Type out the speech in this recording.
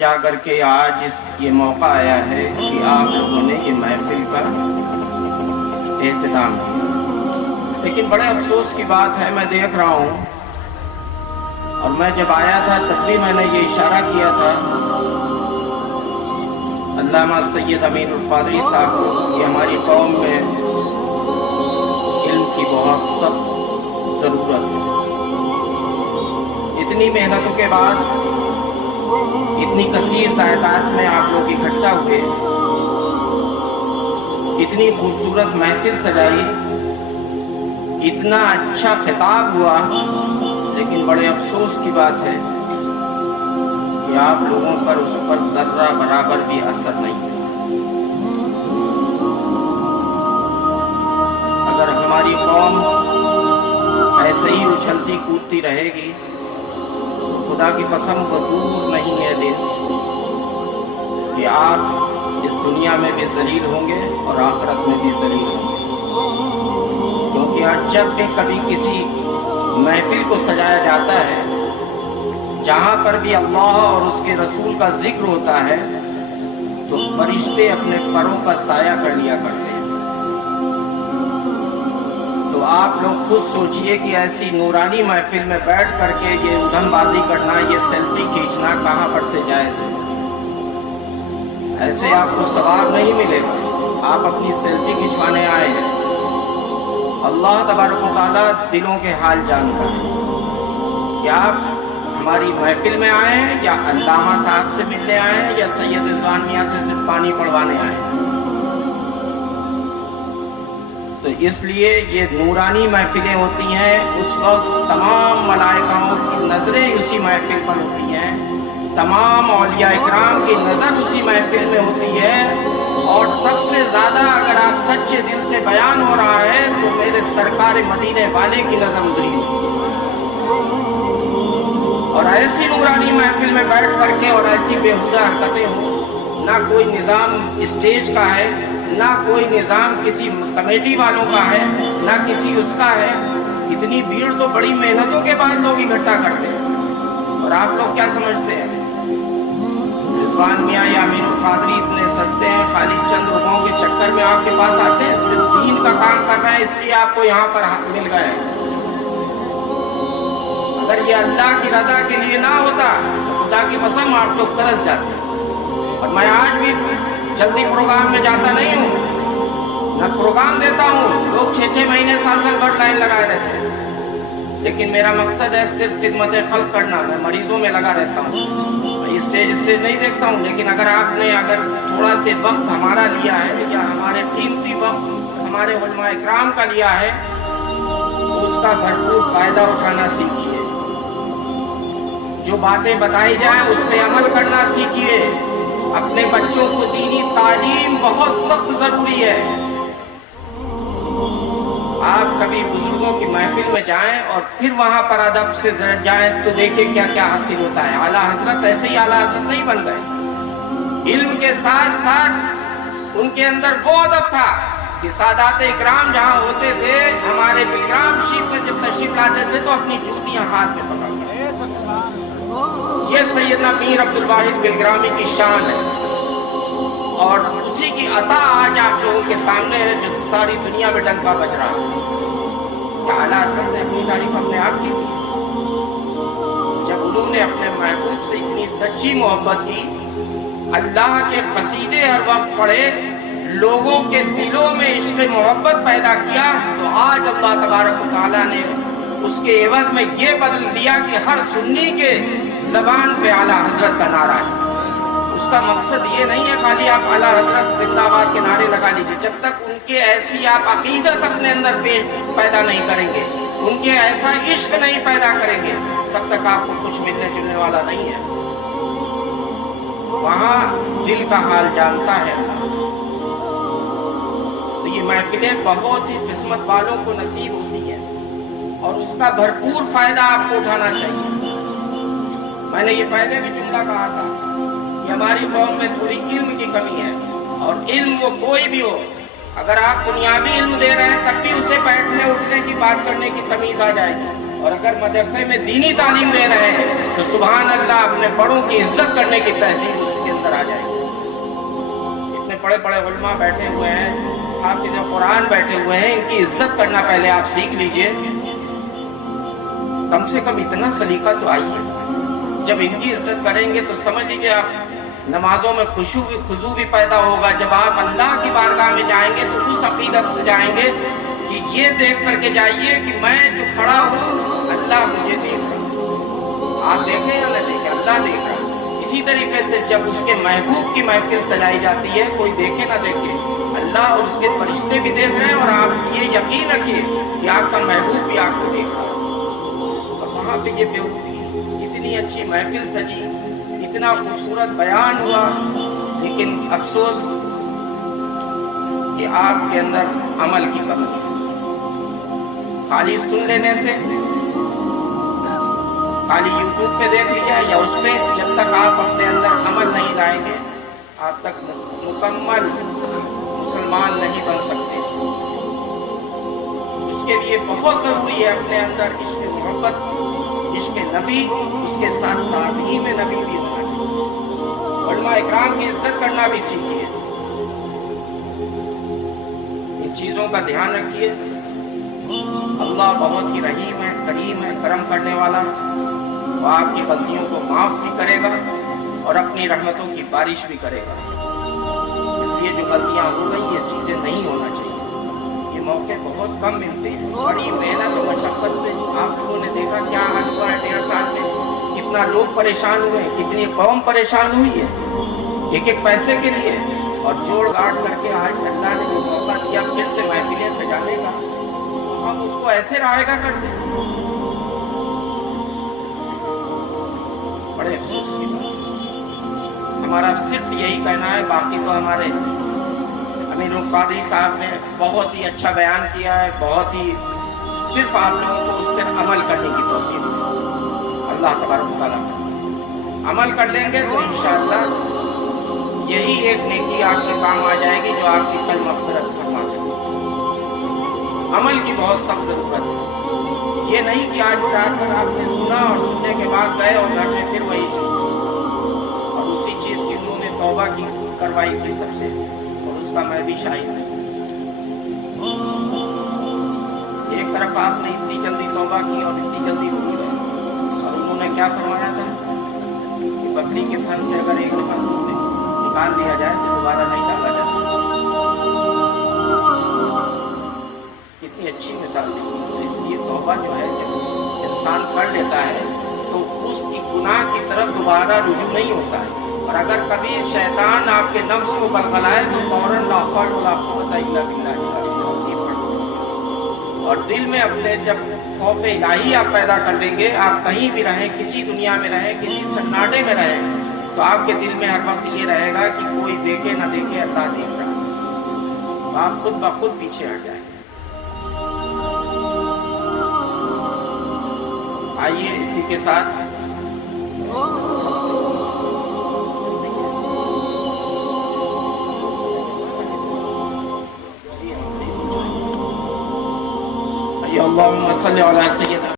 جا کر کے آج یہ موقع آیا ہے کہ آپ لوگوں نے یہ محفل کا اہتمام کیا، لیکن بڑے افسوس کی بات ہے، میں دیکھ رہا ہوں اور میں جب آیا تھا تب بھی میں نے یہ اشارہ کیا تھا علامہ سید امین القادری صاحب کو کہ ہماری قوم میں علم کی بہت سخت ضرورت ہے۔ اتنی محنتوں کے بعد اتنی کثیر تعداد میں آپ لوگ اکٹھا ہوئے، اتنی خوبصورت محفل سجائی، اتنا اچھا خطاب ہوا، لیکن بڑے افسوس کی بات ہے کہ آپ لوگوں پر اس پر ذرہ برابر بھی اثر نہیں ہے۔ اگر ہماری قوم ایسے ہی اچھلتی کودتی رہے گی تو خدا کی قسم وہ دور نہیں ہے دن کہ آپ اس دنیا میں بھی ذلیل ہوں گے اور آخرت میں بھی ذلیل ہوں گے، کیونکہ آج جب بھی کبھی کسی محفل کو سجایا جاتا ہے جہاں پر بھی اللہ اور اس کے رسول کا ذکر ہوتا ہے تو فرشتے اپنے پروں کا سایہ کر لیا کرتے ہیں۔ تو آپ لوگ خود سوچئے کہ ایسی نورانی محفل میں بیٹھ کر کے یہ ادھم بازی کرنا، یہ سیلفی کھینچنا کہاں پر سے جائز ہے؟ ایسے آپ کو ثواب نہیں ملے گا، آپ اپنی سیلفی کھنچوانے آئے ہیں۔ اللہ تبارک و تعالیٰ دلوں کے حال جانتا ہے کہ آپ ہماری محفل میں آئے ہیں یا علامہ صاحب سے ملنے آئے ہیں یا سید رضوان میاں سے صرف پانی پڑھوانے آئے ہیں۔ تو اس لیے یہ نورانی محفلیں ہوتی ہیں، اس وقت تمام ملائکہوں کی نظریں اسی محفل پر ہوتی ہیں، تمام اولیاء اکرام کی نظر اسی محفل میں ہوتی ہے، اور سب سے زیادہ اگر آپ سچے دل سے بیان ہو رہا ہے تو میرے سرکار مدینے والے کی نظر ادھری ہوتی ہے۔ اور ایسی نورانی محفل میں بیٹھ کر کے اور ایسی بےہودہ حرکتیں ہوں، نہ کوئی نظام اسٹیج کا ہے، نہ کوئی نظام کسی کمیٹی والوں کا ہے، نہ کسی اس کا ہے۔ اتنی بھیڑ تو بڑی محنتوں کے بعد لوگ اکٹھا کرتے ہیں، اور آپ لوگ کیا سمجھتے ہیں رضوان میاں یا امین القادری اتنے سستے ہیں، خالی چند روپوں کے چکر میں آپ کے پاس آتے ہیں، صرف دین کا کام کر رہے ہیں اس لیے آپ کو یہاں پر مل گئے ہیں۔ اگر یہ اللہ کی رضا کے لیے نہ ہوتا تو خدا کی قسم آپ لوگ ترس جاتے ہیں۔ اور میں آج بھی جلدی پروگرام میں جاتا نہیں ہوں، نہ پروگرام دیتا ہوں، لوگ 6 مہینے سال بھر لائن لگائے رہتے ہیں، لیکن میرا مقصد ہے صرف خدمت خلق کرنا۔ میں مریضوں میں لگا رہتا ہوں، اسٹیج نہیں دیکھتا ہوں، لیکن اگر آپ نے تھوڑا سے وقت ہمارا لیا ہے یا ہمارے قیمتی وقت ہمارے علماء اکرام کا لیا ہے تو اس کا بھرپور فائدہ اٹھانا سیکھیے، جو باتیں بتائی جائیں اس پہ عمل کرنا سیکھیے۔ اپنے بچوں کو دینی تعلیم بہت سخت ضروری ہے۔ آپ کبھی بزرگوں کی محفل میں جائیں اور پھر وہاں پر ادب سے جائیں تو دیکھیں کیا کیا حاصل ہوتا ہے۔ اعلیٰ حضرت ایسے ہی اعلیٰ حضرت نہیں بن گئے، علم کے ساتھ ساتھ ان کے اندر وہ ادب تھا کہ سادات اکرام جہاں ہوتے تھے، ہمارے بلگرام شریف میں جب تشریف لاتے تھے تو اپنی جوتیاں ہاتھ میں پکڑ کر، یہ سیدنا میر عبد الواحد بلگرامی کی شان ہے، اور اسی کی عطا آج آپ لوگوں کے سامنے ہے جو ساری دنیا میں ڈنکا بج رہا ہے۔ کیا اعلیٰ حضرت نے اپنی تعریف اپنے آپ کی تھی؟ جب انہوں نے اپنے محبوب سے اتنی سچی محبت کی، اللہ کے قصیدے ہر وقت پڑھے، لوگوں کے دلوں میں عشق محبت پیدا کیا، تو آج اللہ تبارک و تعالیٰ نے اس کے عوض میں یہ بدل دیا کہ ہر سنی کے زبان پہ اعلیٰ حضرت کا نعرہ ہے۔ اس کا مقصد یہ نہیں ہے خالی آپ اعلیٰ حضرت زندہ باد کے نعرے لگا لیجیے، جب تک ان کے ایسی آپ عقیدت اپنے اندر پیدا نہیں کریں گے، ان کے ایسا عشق نہیں پیدا کریں گے، تب تک آپ کو کچھ ملنے جلنے والا نہیں ہے۔ وہاں دل کا حال جانتا ہے۔ تو یہ محفلیں بہت ہی قسمت والوں کو نصیب ہوتی ہیں، اور اس کا بھرپور فائدہ آپ کو اٹھانا چاہیے۔ میں نے یہ پہلے بھی جملہ کہا تھا کہ ہماری قوم میں تھوڑی علم کی کمی ہے، اور علم وہ کوئی بھی ہو، اگر آپ دنیاوی علم دے رہے ہیں تب بھی اسے بیٹھنے اٹھنے کی بات کرنے کی تمیز آ جائے گی، اور اگر مدرسے میں دینی تعلیم دے رہے ہیں تو سبحان اللہ اپنے بڑوں کی عزت کرنے کی تہذیب اس کے اندر آ جائے گی. اتنے بڑے بڑے علماء بیٹھے ہوئے ہیں, حافظ قرآن بیٹھے ہوئے ہیں, ان کی عزت کرنا پہلے آپ سیکھ لیجئے. کم سے کم اتنا سلیقہ تو آئیے. جب ان کی عزت کریں گے تو سمجھ لیجئے آپ نمازوں میں خضوع بھی پیدا ہوگا. جب آپ اللہ کی بارگاہ میں جائیں گے تو اس عقیدت سے جائیں گے کہ یہ دیکھ کر کے جائیے کہ میں جو کھڑا ہوں اللہ مجھے دیکھ رہا ہے. آپ دیکھیں یا نہ دیکھیں, اللہ دیکھ رہا ہے. اسی طریقے سے جب اس کے محبوب کی محفل سجائی جاتی ہے, کوئی دیکھے نہ دیکھے, اللہ اور اس کے فرشتے بھی دیکھ رہے ہیں, اور آپ یہ یقین رکھیے کہ آپ کا محبوب بھی آپ کو دیکھ رہا ہے. اور وہاں پہ یہ بیوقوفی, اتنی اچھی محفل سجی, اتنا خوبصورت بیان ہوا, لیکن افسوس کہ آپ کے اندر عمل کی کمی ہے. خالی سن لینے سے, خالی یوٹیوب پہ دیکھ لیا یا اس پہ, جب تک آپ اپنے اندر عمل نہیں لائیں گے آپ تک مکمل مسلمان نہیں بن سکتے. اس کے لیے بہت ضروری ہے اپنے اندر عشق محبت, عشق نبی, اس کے ساتھ تعظیم نبی بھی ہونا چاہیے. علماء اکرام کی عزت کرنا بھی سیکھیے. ان چیزوں کا دھیان رکھیے. اللہ بہت ہی رحیم ہے, کریم ہے, کرم کرنے والا. وہ آپ کی غلطیوں کو معاف بھی کرے گا اور اپنی رحمتوں کی بارش بھی کرے گا. اس لیے جو غلطیاں ہو گئی یہ چیزیں نہیں ہونا چاہیے. یہ موقع بہت کم ملتے ہیں. بڑی محنت و مشقت سے آپ لوگوں نے دیکھا کیا حال ہوا ہے 1.5 سال میں. کتنا لوگ پریشان ہوئے, کتنی قوم پریشان ہوئی ہے ایک ایک پیسے کے لیے, اور جوڑ گاڑ کر کے آج اللہ نے وہ موقع دیا پھر سے محفلیں سجانے کا. ہم اس کو ایسے رائے گا کر دیں. بڑے افسوس کی بات. ہمارا صرف یہی کہنا ہے, باقی تو ہمارے امین القادری صاحب نے بہت ہی اچھا بیان کیا ہے. بہت ہی, صرف آپ لوگوں کو اس پر عمل کرنے کی توفیق ہے. اللہ تبارک و تعالیٰ عمل کر لیں گے تو انشاءاللہ یہی ایک نیکی آپ کے کام آ جائے گی جو آپ کی کل مغفرت فرما سکے. عمل کی بہت سخت ضرورت ہے. یہ نہیں کہ آج رات بھر آپ نے سنا اور سننے کے بعد گئے اور گھر میں پھر وہی سنا, اور اسی چیز کی انہوں نے توبہ کی کروائی تھی سب سے, اور اس کا میں بھی شاہد ہوں. ایک طرف آپ نے اتنی جلدی توبہ کی اور اتنی جلدی بھول گئے, اور انہوں نے کیا فرمایا تھا کہ بکری کے تھن سے اگر ایک دفعہ نکال لیا جائے تو دوبارہ نہیں ڈالا جا سکتا. کتنی اچھی مثال دی. اس لیے توبہ جو ہے جب انسان کر لیتا ہے تو اس کی گناہ کی طرف دوبارہ رجوع نہیں ہوتا ہے. اور اگر کبھی شیطان آپ کے نفس کو بلبلائے تو فوراً لا حول ولا قوت الا باللہ پڑھو. اور دل میں اپنے جب خوف الہی آپ پیدا کر لیں گے, آپ کہیں بھی رہیں, کسی دنیا میں رہیں, کسی سناٹے میں رہیں, تو آپ کے دل میں ہر وقت یہ رہے گا کہ کوئی دیکھے نہ دیکھے اللہ دیکھ رہا ہے. تو آپ خود بخود پیچھے ہٹ جائیں. آئیے اسی کے ساتھ اللہم صلی علی سیدنا